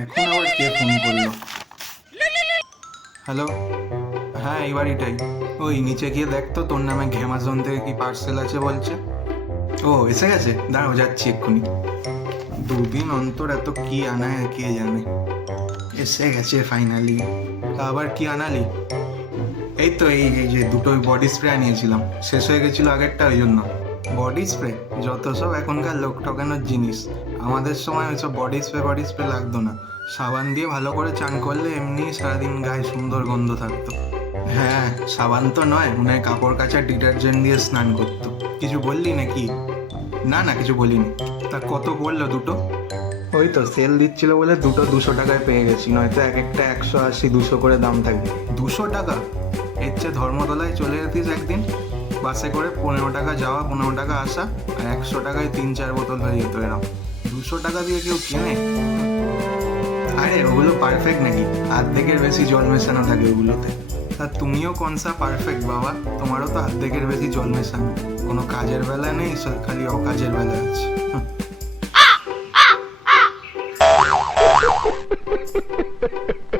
এখন আবার কে ফোন করলো? হ্যালো, হ্যাঁ এই বাড়িটাই। ওই নিচে গিয়ে দেখ তো, তোর নামে ঘ্যামাজন থেকে কি পার্সেল আছে বলছে। ও এসে গেছে, দাঁড়াও যাচ্ছি এক্ষুনি। দুদিন অন্তর এত কি আনায় কে জানে। এসে গেছে ফাইনালি। তা আবার কি আনালি? এই তো এই যে দুটো বডি স্প্রে আনিয়েছিলাম, শেষ হয়ে গেছিল আগেরটা, ওই জন্য। Body spray? যত সব এখনকার লোক ঠকানোর জিনিস। আমাদের সময় ওইসব বডি স্প্রে লাগতো না। সাবান দিয়ে ভালো করে চান করলে এমনি সারাদিন গায়ে সুন্দর গন্ধ থাকতো। হ্যাঁ, সাবান তো নয়, মনে হয় কাপড় কাচার ডিটারজেন্ট দিয়ে স্নান করতো। কিছু বললি নাকি? না না, কিছু বলিনি। তা কত পড়লো দুটো? ওই তো সেল দিচ্ছিল বলে দুটো 200 টাকায় পেয়ে গেছি, নয়তো এক একটা 180 200 করে দাম থাকে। 200 টাকা? এর চেয়ে ধর্মতলায় চলে যেতিস একদিন, বাসে করে 15 টাকা যাওয়া 15 টাকা আসা, আর 100 টাকায় 3-4 বোতল হয়ে যেত এরকম। 200 টাকা দিয়ে কেউ কেনে? আরে ওগুলো পারফেক্ট নাকি? অর্ধেকের বেশি জল মেশানো থাকে ওগুলোতে। তা তুমিও কনসা পারফেক্ট বাবা, তোমারও তো অর্ধেকের বেশি জল মেশানো। কোনো কাজের বেলা নেই, খালি অকাজের বেলা আছে।